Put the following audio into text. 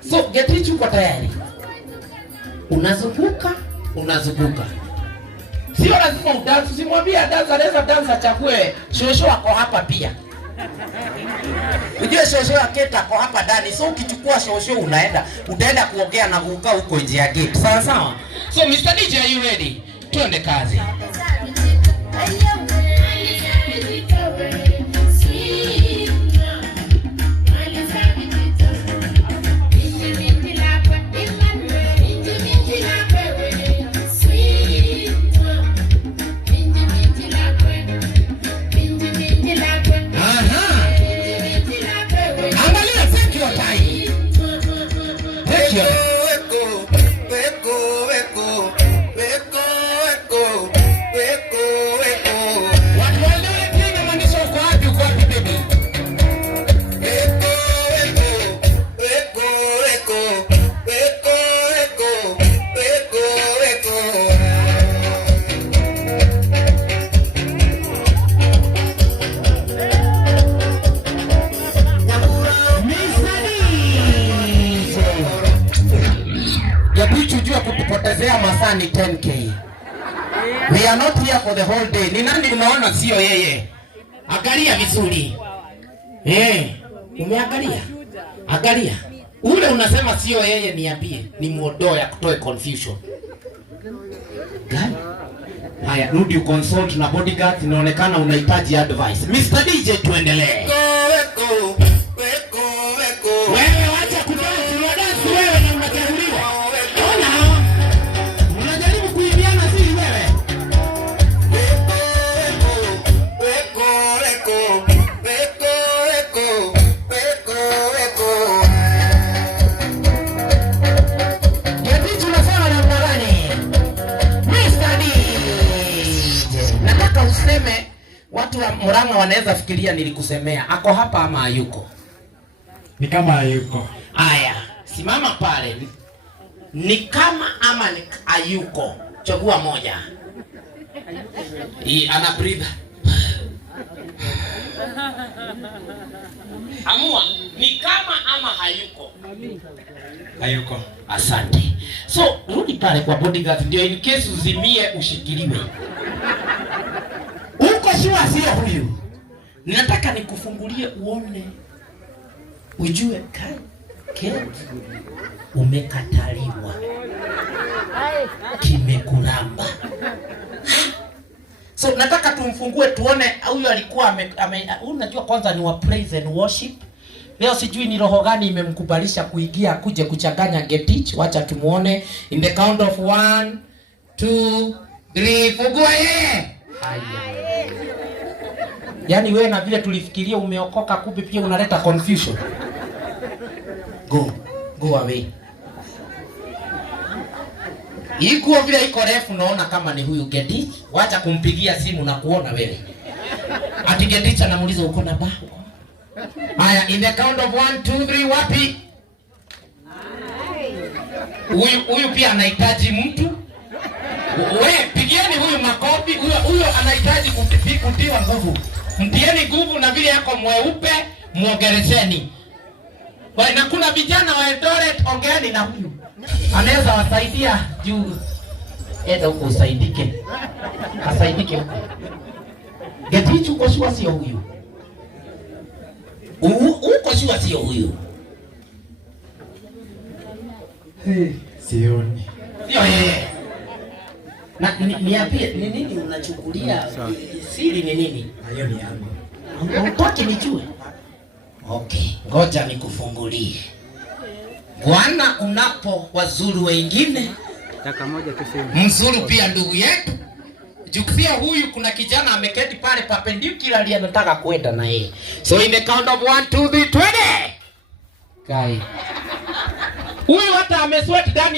So Getich uko tayari? Unazunguka. Sio lazima udansi, simwambie dansa, anaweza dansa achague shosho wako hapa pia. Ujue shosho aketa kwa hapa ndani, so ukichukua shosho utaenda kuongea na kukaa huko nje ya gate. Sawa sawa? So Mr. DJ, are you ready? Tuende kazi. Kutupotezea masaa ni 10k. We are not here for the whole day. Ni nani unaona sio yeye? Angalia vizuri. Umeangalia? Angalia. Ule unasema sio yeye, niambie. Ni muodoa ya kutoa confusion. Gani? Haya, rudi consult na bodyguard, inaonekana unahitaji advice. Mr. DJ, tuendelee. Wewe wacha kudansi, unadansi wewe na unateuliwa. Unajaribu kuibiana siri wewe. Getich unasema namna gani? Mr. DJ, nataka useme, watu wa Murang'a wanaweza fikiria nilikusemea. Ako hapa ama hayuko? Ni kama hayuko. Aya, simama pale. Ni kama ama ni hayuko? Chagua moja. Ana breathe. Amua, ni kama ama hayuko? Hayuko. Asante. So, rudi pale kwa bodyguard ndio in case uzimie ushikiliwe. Uko sure sio huyu? Ninataka nikufungulie uone. Ujue Kate umekataliwa. Kimekulamba. So nataka tumfungue tuone huyu alikuwa unajua kwanza ni wa praise and worship. Leo sijui ni roho gani imemkubalisha kuingia kuje kuchanganya Getich. Wacha tumuone in the count of 1 2 3. Fungua yeye. Haya. Yaani wewe na vile tulifikiria umeokoka, kumbe pia unaleta confusion. Go away. Iko vile iko refu, naona kama ni huyu Getich. Wacha kumpigia simu na kuona wewe. Ati Getich anamuuliza uko na ba? Haya, in the count of 1 2 3, wapi? Huyu pia anahitaji mtu. Wewe pigieni huyu makofi. Huyo anahitaji kutiwa nguvu. Mtieni nguvu na vile yako mweupe, muongelesheni. Na kuna vijana wa Eldoret, ongeani na huyu. Anaweza wasaidia juu. Enda huko usaidike. Asaidike huko. Getich uko sure sio huyu? Uko sure sio huyu? Sioni. Sio yeye. Na niambie ni nini unachukulia siri ni nini? Hayo ni yangu. Unataka nijue? Okay, ngoja nikufungulie. Bwana unapo wazuru wengine, taka moja tuseme. Mzuru pia ndugu yetu. Juksia huyu kuna kijana ameketi pale perpendicular ali anataka kwenda na yeye. So in the count of 1 2 3 20. Kai. Huyu hata amesweat ndani